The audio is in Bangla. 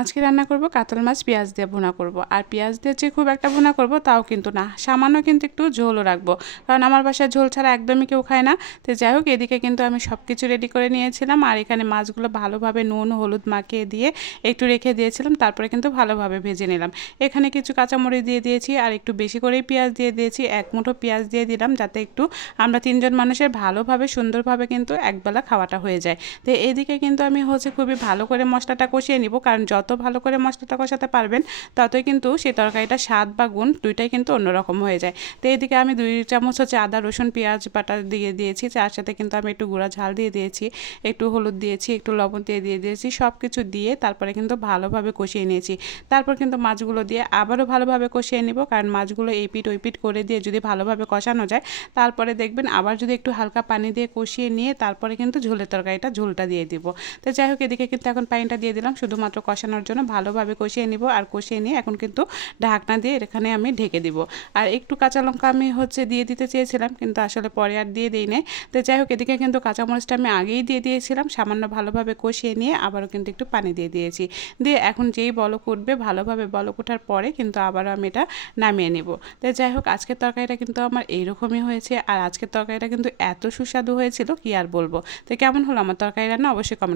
আজকে রান্না করব কাতল মাছ পেঁয়াজ দিয়ে ভুনা করব। আর পেঁয়াজ দিয়ে যে খুব একটা ভুনা করব তাও কিন্তু না, সামান্য কিন্তু একটু ঝোলও রাখবো, কারণ আমার বাসায় ঝোল ছাড়া একদমই কেউ খায় না। তো যাই হোক, এদিকে কিন্তু আমি সব কিছু রেডি করে নিয়েছিলাম। আর এখানে মাছগুলো ভালোভাবে নুন হলুদ মাখিয়ে দিয়ে একটু রেখে দিয়েছিলাম, তারপরে কিন্তু ভালোভাবে ভেজে নিলাম। এখানে কিছু কাঁচামরিচ দিয়ে দিয়েছি, আর একটু বেশি করেই পেঁয়াজ দিয়ে দিয়েছি, 1 মুঠো পেঁয়াজ দিয়ে দিলাম, যাতে একটু আমরা 3জন মানুষের ভালোভাবে সুন্দরভাবে কিন্তু একবেলা খাওয়াটা হয়ে যায়। তো এদিকে কিন্তু আমি খুবই ভালো করে মশলাটা কষিয়ে নিব, কারণ যত ভালো করে মশলাটা কষাতে পারবেন ততই কিন্তু সেই তরকারিটা স্বাদ বা গুণ দুইটাই কিন্তু অন্যরকম হয়ে যায়। তো এদিকে আমি 2 চামচ আদা রসুন পেঁয়াজ বাটা দিয়ে দিয়েছি, তার সাথে কিন্তু আমি একটু গুঁড়া ঝাল দিয়ে দিয়েছি, একটু হলুদ দিয়েছি, একটু লবণ দিয়ে দিয়েছি, সব কিছু দিয়ে তারপরে কিন্তু ভালোভাবে কষিয়ে নিয়েছি। তারপর কিন্তু মাছগুলো দিয়ে আবারও ভালোভাবে কষিয়ে নিব, কারণ মাছগুলো এই পিঠ ওই পিঠ করে দিয়ে যদি ভালোভাবে কষানো যায়, তারপরে দেখবেন আবার যদি একটু হালকা পানি দিয়ে কষিয়ে নিয়ে তারপরে কিন্তু ঝোলের তরকারিটা ঝোলটা দিয়ে দিব। তো যাই হোক, এদিকে কিন্তু এখন পানিটা দিয়ে দিলাম শুধুমাত্র কষানোর জন্য, ভালোভাবে কষিয়ে নিব। আর কষিয়ে নিয়ে এখন কিন্তু ঢাকনা দিয়ে এখানে আমি ঢেকে দিব। আর একটু কাঁচা লঙ্কা আমি দিয়ে দিতে চেয়েছিলাম, কিন্তু আসলে পরে আর দিয়ে দিই নাই। তো যাই হোক, এদিকে কিন্তু কাঁচামরিচটা আমি আগেই দিয়ে দিয়েছিলাম, সামান্য ভালোভাবে কষিয়ে নিয়ে আবারও কিন্তু একটু পানি দিয়ে দিয়েছি। দিয়ে এখন যেই বলক উঠবে, ভালোভাবে বলক ওঠার পরে কিন্তু আবারও আমি এটা নামিয়ে নেব। তো যাই হোক, আজকের তরকারিটা কিন্তু আমার এইরকমই হয়েছে। আর আজকের তরকারিটা কিন্তু এত সুস্বাদু হয়েছিল কি আর বলবো। তো কেমন হলো আমার তরকারি রান্না অবশ্যই কমেন্ট